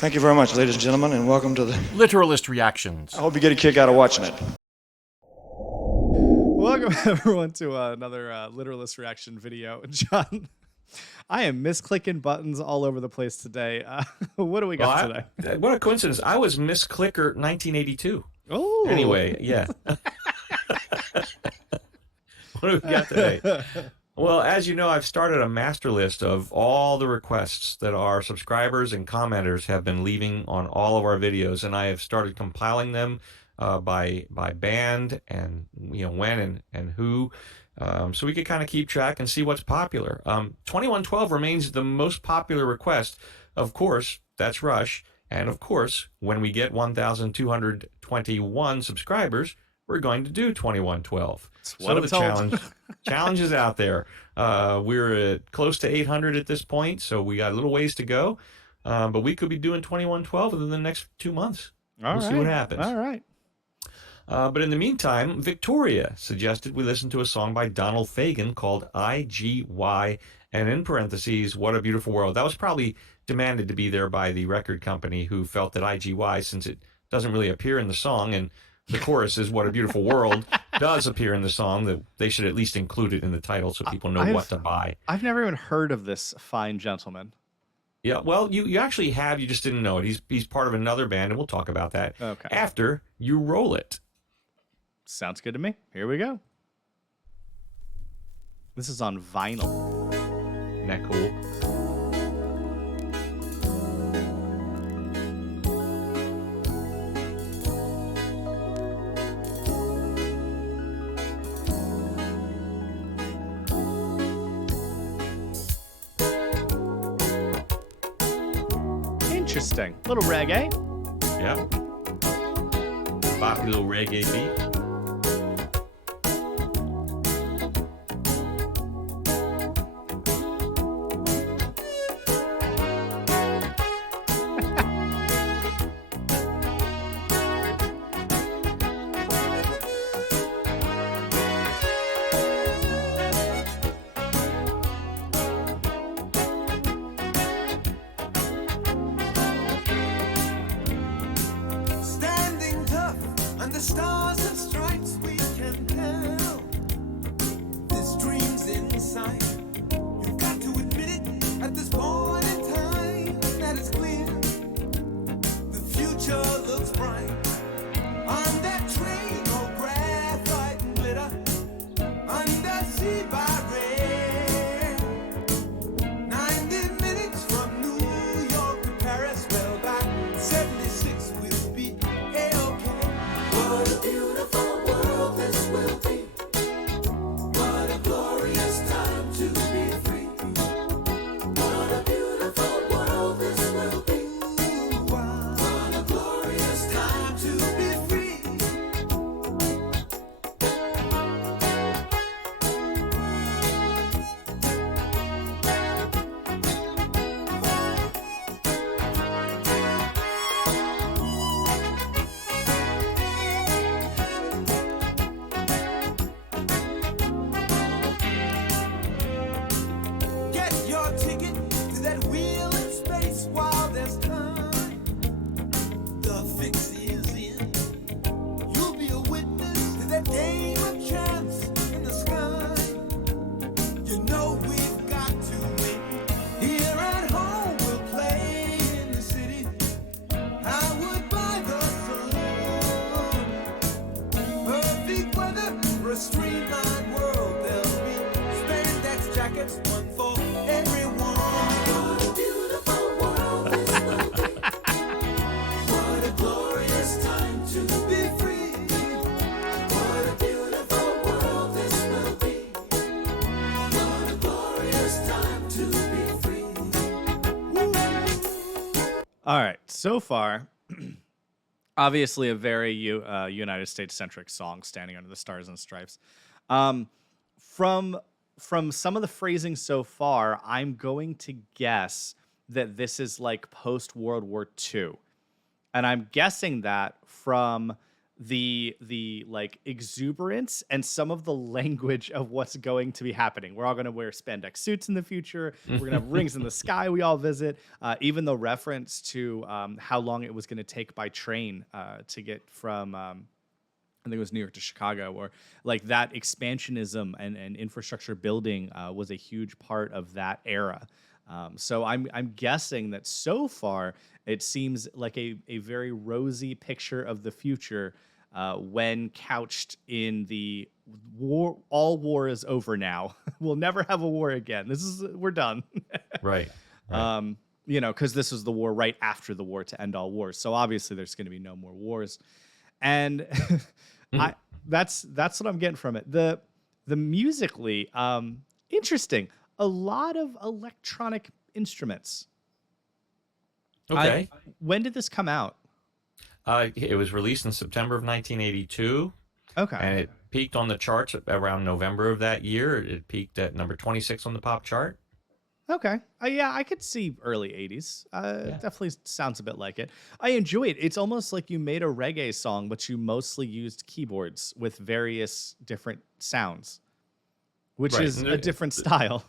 Thank you very much, ladies and gentlemen, and welcome to the Literalist reactions. I hope you get a kick out of watching it. Welcome everyone to another Literalist reaction video. John, I am misclicking buttons all over the place today. What do we got today? What a coincidence. I was Miss Clicker 1982. Oh. Anyway, yeah. What do we got today? Well, as you know, I've started a master list of all the requests that our subscribers and commenters have been leaving on all of our videos, and I have started compiling them by band and when and who, so we could kind of keep track and see what's popular. 2112 remains the most popular request. Of course, that's Rush, and of course, when we get 1,221 subscribers, we're going to do 2112. So the challenge is out there. We're at close to 800 at this point, so we got a little ways to go. But we could be doing 2112 within the next 2 months. We'll see what happens. All right. But in the meantime, Victoria suggested we listen to a song by Donald Fagan called I.G.Y, and in parentheses, What a Beautiful World. That was probably demanded to be there by the record company, who felt that I.G.Y, since it doesn't really appear in the song, and the chorus is What a Beautiful World, does appear in the song, that they should at least include it in the title so people know what to buy. I've never even heard of this fine gentleman. Yeah, well, you actually have, you just didn't know it. He's part of another band, and we'll talk about that after you roll it. Sounds good to me. Here we go. This is on vinyl. Isn't that cool? Interesting. Little reggae. Yeah. Boppy little reggae beat. Stars and stripes we can tell. This dream's inside. You've got to admit it at this point in time that it's clear. The future looks bright. On that train, no graphite and glitter. Undersea by rail. 90 minutes from New York to Paris. Well, by 76 we'll be A-OK. What a beautiful world this will be. What a glorious time to be free. What a beautiful world this will be. What a glorious time to be free. Get your ticket to that wheel in space while there's time. The fix is in. You'll be a witness to that game of chance in the sky. You know we've got to win. Here at home we'll play in the city. I would buy the sun. Perfect weather for a streamlined world. There'll be spandex jackets, one for everyone. What a beautiful world this will be. What a glorious time to be free. What a beautiful world this will be. What a glorious time to be free. All right. So far, obviously a very United States-centric song, Standing Under the Stars and Stripes. From some of the phrasing so far, I'm going to guess that this is like post-World War II. And I'm guessing that from the like exuberance and some of the language of what's going to be happening. We're all going to wear spandex suits in the future. We're going to have rings in the sky we all visit. Even the reference to how long it was going to take by train to get from I think it was New York to Chicago, or like that expansionism and infrastructure building was a huge part of that era. So I'm guessing that so far it seems like a very rosy picture of the future when couched in the war. All war is over now. We'll never have a war again. We're done. Right. Because this was the war right after the war to end all wars. So obviously there's going to be no more wars. And that's what I'm getting from it. The musically interesting. A lot of electronic instruments. Okay. When did this come out? It was released in September of 1982. Okay. And it peaked on the charts around November of that year. It peaked at number 26 on the pop chart. Okay. Yeah, I could see early 80s. Definitely sounds a bit like it. I enjoy it. It's almost like you made a reggae song, but you mostly used keyboards with various different sounds, which Right. is a different style.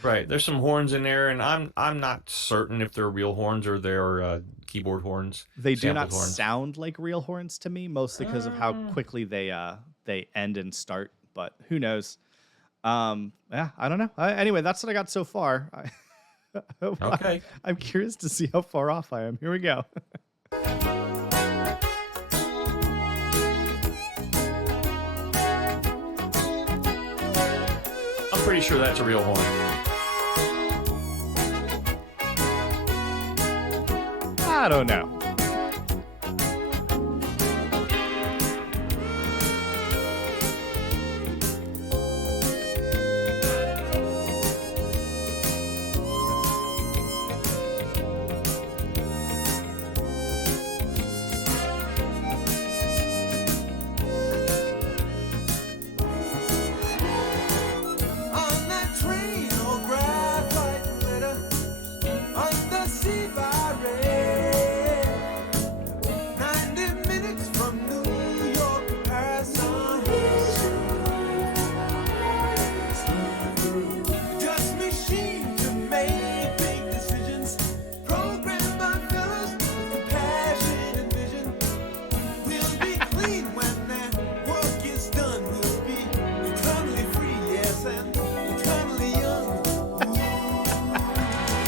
Right. There's some horns in there, and I'm not certain if they're real horns or they're keyboard horns. They do not sampled horns. sound like real horns to me, mostly because of how quickly they end and start. But who knows? Yeah, I don't know. Anyway, that's what I got so far. Okay. I'm curious to see how far off I am. Here we go. I'm pretty sure that's a real horn. I don't know. On that train, or graphite glitter, undersea barrier. 90 minutes from New York to Paris. Just machine to make big decisions. Programmed by fellas with passion and vision. We'll be clean when that work is done. We'll be eternally free, yes, and eternally young.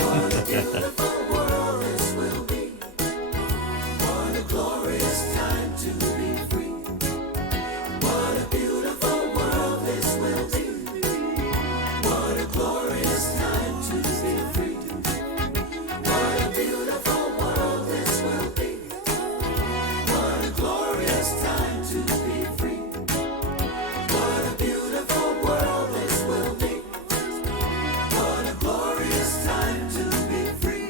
What a beautiful world this will be. What a glorious time to be free. What a beautiful world this will be. What a glorious time to be free. What a beautiful world this will be. What a glorious time to be free. What a beautiful world this will be. What a glorious time to be free.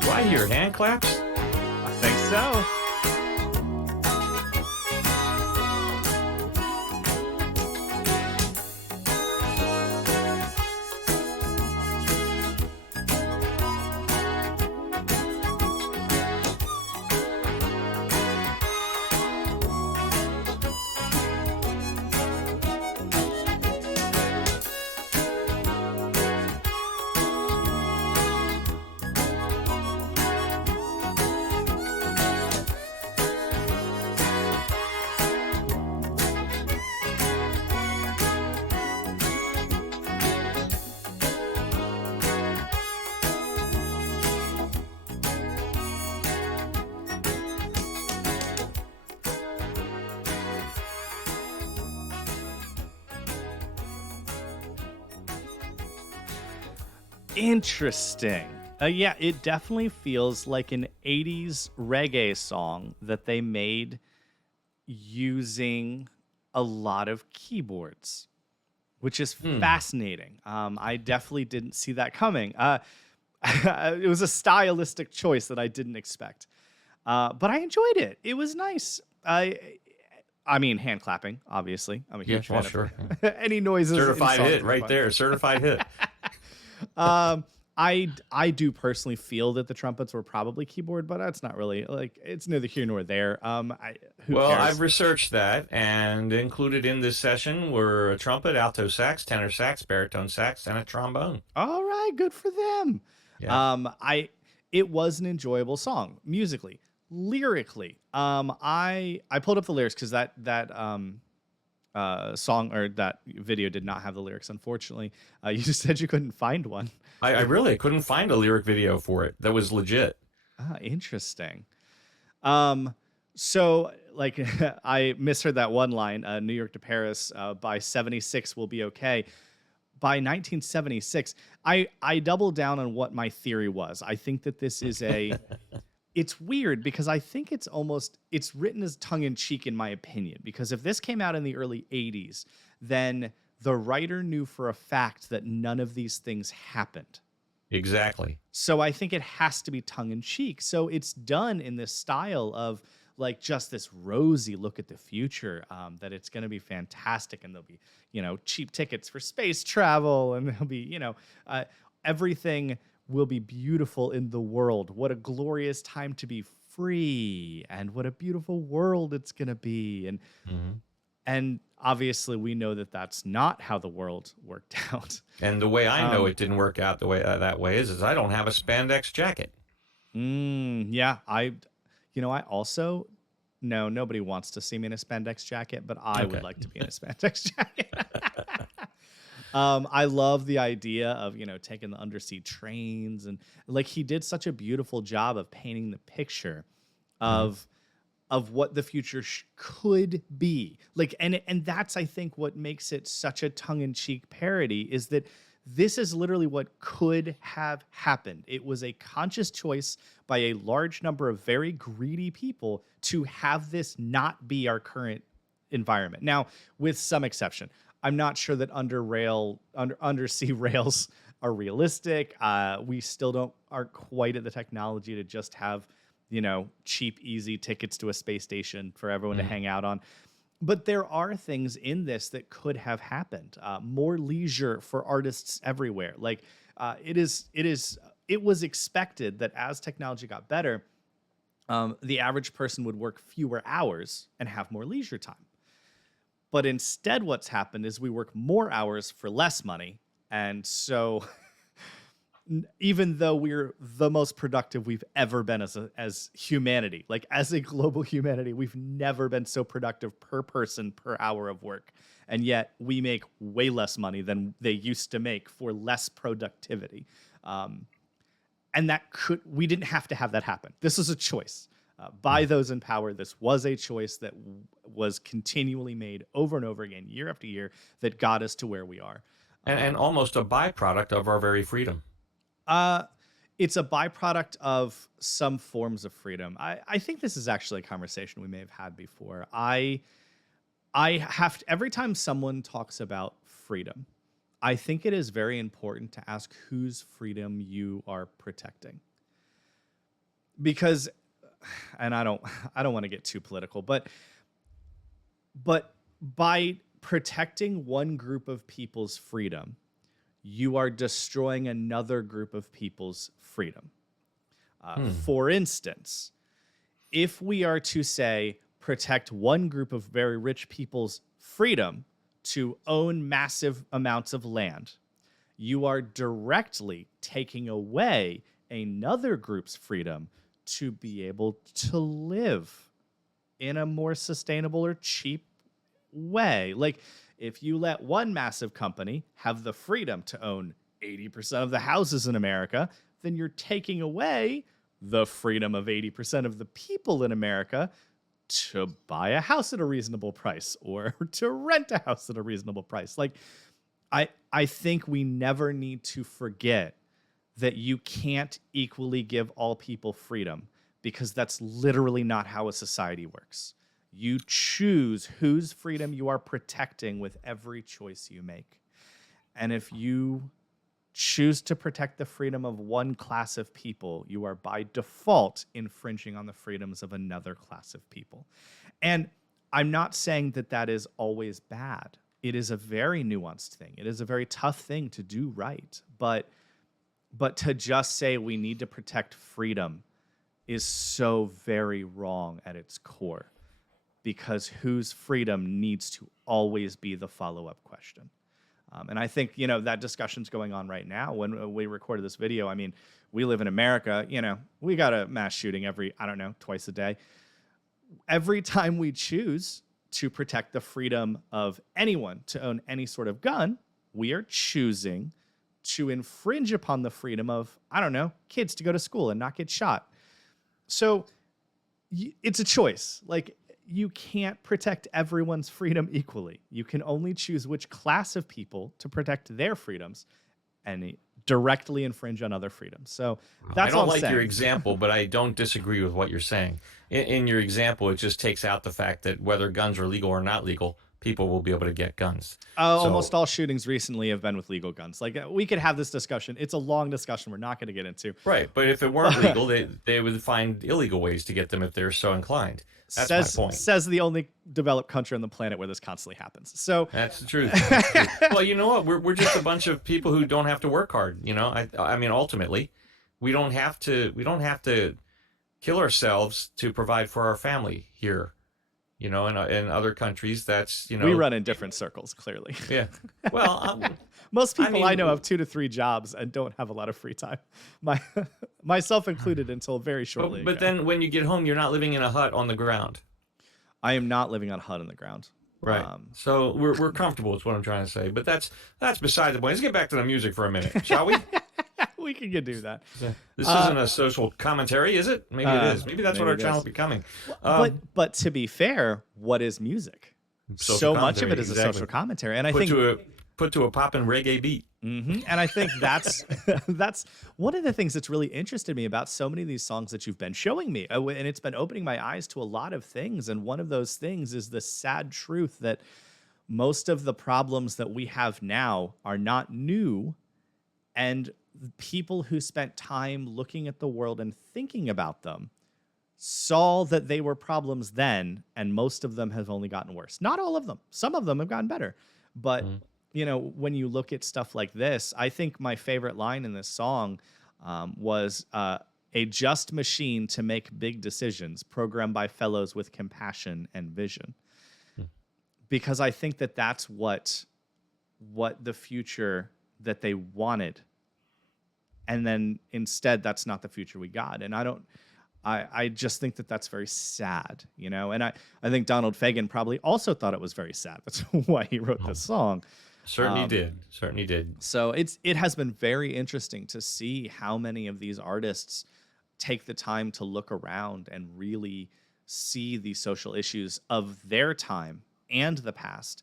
Do I hear hand claps? I think so. Interesting. Yeah, it definitely feels like an 80s reggae song that they made using a lot of keyboards. which is fascinating. I definitely didn't see that coming. It was a stylistic choice that I didn't expect, but I enjoyed it. It was nice. I mean, hand clapping, obviously. I'm a Yeah, huge well, fan of sure. any noises. in Certified songs hit are right fun. there. Certified hit. I do personally feel that the trumpets were probably keyboard, but that's not really like it's neither here nor there. Who Well, cares? I've researched that, and included in this session were a trumpet, alto sax, tenor sax, baritone sax, and a trombone. All right, good for them. Yeah. It was an enjoyable song musically, lyrically. I pulled up the lyrics because that song or that video did not have the lyrics, unfortunately. You just said you couldn't find one. I really couldn't find a lyric video for it that was legit. Interesting. So like I misheard that one line, New York to Paris, by 76 will be okay. By 1976, I doubled down on what my theory was. I think that this is it's weird because I think it's written as tongue in cheek in my opinion, because if this came out in the early 80s, then the writer knew for a fact that none of these things happened. Exactly. So I think it has to be tongue in cheek. So it's done in this style of like just this rosy look at the future, that it's going to be fantastic, and there'll be, cheap tickets for space travel, and there'll be, everything will be beautiful in the world. What a glorious time to be free, and what a beautiful world it's going to be. And obviously we know that that's not how the world worked out. And the way I know it didn't work out the way that way is I don't have a spandex jacket. Yeah, I also, no, nobody wants to see me in a spandex jacket, but I would like to be in a spandex jacket. I love the idea of, taking the undersea trains, and like he did such a beautiful job of painting the picture of what the future could be. Like, and that's, I think, what makes it such a tongue-in-cheek parody, is that this is literally what could have happened. It was a conscious choice by a large number of very greedy people to have this not be our current environment. Now, with some exception, I'm not sure that undersea rails are realistic. We still aren't quite at the technology to just have, cheap, easy tickets to a space station for everyone to hang out on. But there are things in this that could have happened. More leisure for artists everywhere. Like it was expected that as technology got better, the average person would work fewer hours and have more leisure time. But instead, what's happened is we work more hours for less money. And so even though we're the most productive we've ever been as humanity, like as a global humanity, we've never been so productive per person per hour of work. And yet we make way less money than they used to make for less productivity. And we didn't have to have that happen. This was a choice by those in power. This was a choice that was continually made over and over again, year after year, that got us to where we are. And almost a byproduct of our very freedom. It's a byproduct of some forms of freedom. I think this is actually a conversation we may have had before. I have to, every time someone talks about freedom, I think it is very important to ask whose freedom you are protecting. Because, and I don't want to get too political, but by protecting one group of people's freedom, you are destroying another group of people's freedom. For instance, if we are to say protect one group of very rich people's freedom to own massive amounts of land, you are directly taking away another group's freedom to be able to live in a more sustainable or cheap way. Like, if you let one massive company have the freedom to own 80% of the houses in America, then you're taking away the freedom of 80% of the people in America to buy a house at a reasonable price or to rent a house at a reasonable price. Like, I think we never need to forget that you can't equally give all people freedom, because that's literally not how a society works. You choose whose freedom you are protecting with every choice you make. And if you choose to protect the freedom of one class of people, you are by default infringing on the freedoms of another class of people. And I'm not saying that that is always bad. It is a very nuanced thing. It is a very tough thing to do right. But to just say we need to protect freedom is so very wrong at its core, because whose freedom needs to always be the follow-up question. And I think, that discussion's going on right now. When we recorded this video, I mean, we live in America, we got a mass shooting every, twice a day. Every time we choose to protect the freedom of anyone to own any sort of gun, we are choosing to infringe upon the freedom of, kids to go to school and not get shot. So it's a choice. Like, you can't protect everyone's freedom equally. You can only choose which class of people to protect their freedoms and directly infringe on other freedoms. So that's all I'm saying. I don't like your example, but I don't disagree with what you're saying. In your example, it just takes out the fact that whether guns are legal or not legal, people will be able to get guns. Almost all shootings recently have been with legal guns. Like, we could have this discussion. It's a long discussion we're not going to get into. Right, but if it weren't legal, they would find illegal ways to get them if they're so inclined. That's my point. Says the only developed country on the planet where this constantly happens. So that's the truth. That's the truth. Well, you know what? We're just a bunch of people who don't have to work hard. I mean, ultimately, we don't have to kill ourselves to provide for our family here. In other countries, that's we run in different circles, clearly. Yeah. Well, most people I know have 2 to 3 jobs and don't have a lot of free time. Myself included, until very shortly. But then when you get home, you're not living in a hut on the ground. I am not living on a hut on the ground. Right. So we're comfortable is what I'm trying to say. But that's beside the point. Let's get back to the music for a minute, shall we? We can do that. This isn't a social commentary, is it? Maybe it is. Maybe that's what our channel is becoming. But to be fair, what is music? So much of it is a social commentary, and I think put to a poppin' reggae beat. Mm-hmm. And I think that's one of the things that's really interested me about so many of these songs that you've been showing me, and it's been opening my eyes to a lot of things. And one of those things is the sad truth that most of the problems that we have now are not new, and people who spent time looking at the world and thinking about them saw that they were problems then, and most of them have only gotten worse. Not all of them. Some of them have gotten better. But, when you look at stuff like this, I think my favorite line in this song was a just machine to make big decisions, programmed by fellows with compassion and vision. Because I think that that's what the future that they wanted. And then instead, that's not the future we got. And I just think that that's very sad, And I think Donald Fagan probably also thought it was very sad. That's why he wrote this song. Certainly did. So it has been very interesting to see how many of these artists take the time to look around and really see the social issues of their time and the past.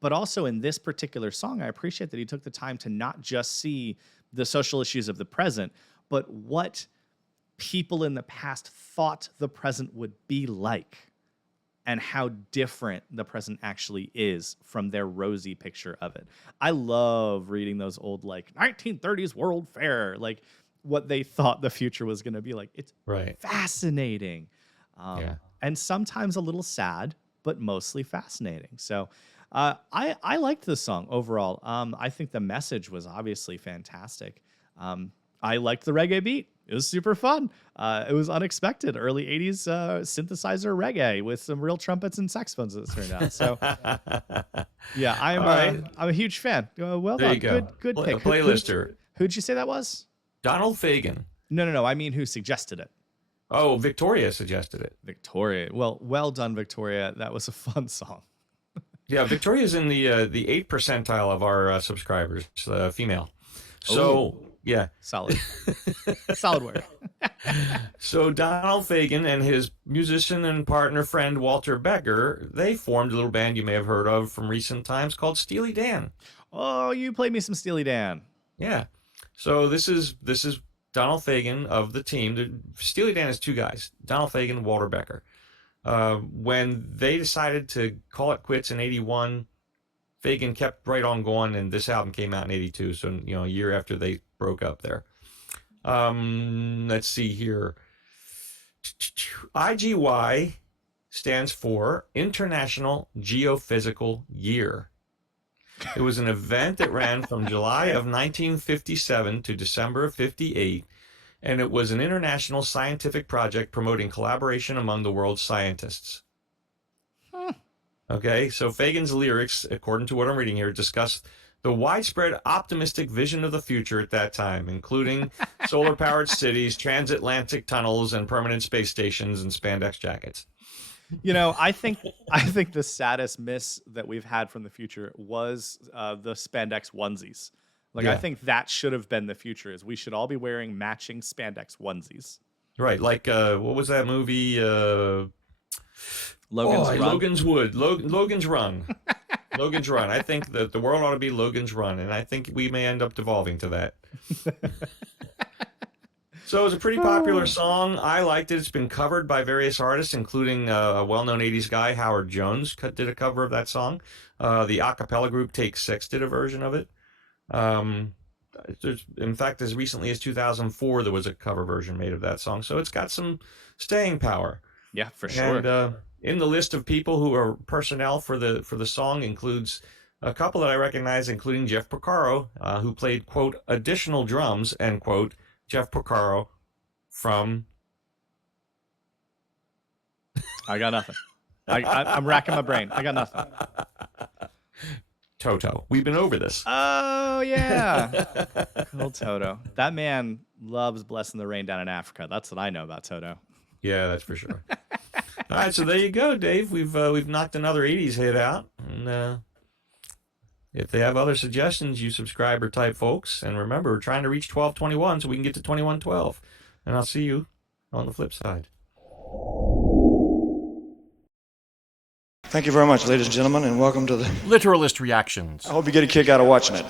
But also in this particular song, I appreciate that he took the time to not just see the social issues of the present, but what people in the past thought the present would be like, and how different the present actually is from their rosy picture of it. I love reading those old 1930s World Fair, what they thought the future was going to be like. It's fascinating. And sometimes a little sad, but mostly fascinating. So I liked this song overall. I think the message was obviously fantastic. I liked the reggae beat. It was super fun. It was unexpected. Early 80s synthesizer reggae with some real trumpets and saxophones, as it turned out. So, yeah, I'm a huge fan. Well there done. You go. Good pick. Playlister. Who'd you say that was? Donald Fagen. No. I mean, who suggested it? Oh, Victoria suggested it. Victoria. Well done, Victoria. That was a fun song. Yeah, Victoria's in the 8th percentile of our subscribers, female. So, yeah. Solid. Solid work. So Donald Fagen and his musician and partner friend Walter Becker, they formed a little band you may have heard of from recent times called Steely Dan. Oh, you played me some Steely Dan. Yeah. So this is Donald Fagen of the team. Steely Dan is 2 guys, Donald Fagen and Walter Becker. When they decided to call it quits in 81, Fagan kept right on going, and this album came out in '82, so a year after they broke up there. Let's see here. I.G.Y stands for International Geophysical Year. It was an event that ran from July of 1957 to December of '58, and it was an international scientific project promoting collaboration among the world's scientists. Okay, so Fagan's lyrics, according to what I'm reading here, discuss the widespread optimistic vision of the future at that time, including solar-powered cities, transatlantic tunnels, and permanent space stations and spandex jackets. I think the saddest miss that we've had from the future was the spandex onesies. I think that should have been the future. Is we should all be wearing matching spandex onesies. Right, like what was that movie? Logan's Run. Logan's Run. Logan's Run. I think that the world ought to be Logan's Run, and I think we may end up devolving to that. So it was a pretty popular song. I liked it. It's been covered by various artists, including a well-known 80s guy, Howard Jones, did a cover of that song. The a cappella group Take Six did a version of it. In fact, as recently as 2004, there was a cover version made of that song. So it's got some staying power. Yeah, for sure. And in the list of people who are personnel for the song includes a couple that I recognize, including Jeff Porcaro, who played, quote, additional drums, end quote, Jeff Porcaro from... I got nothing. I'm racking my brain. I got nothing. Toto. We've been over this. Oh, yeah. Cool Toto. That man loves blessing the rain down in Africa. That's what I know about Toto. Yeah, that's for sure. All right, so there you go, Dave. We've knocked another 80s hit out. And if they have other suggestions, you subscriber type folks. And remember, we're trying to reach 1221 so we can get to 2112. And I'll see you on the flip side. Thank you very much, ladies and gentlemen, and welcome to the... Literalist reactions. I hope you get a kick out of watching it.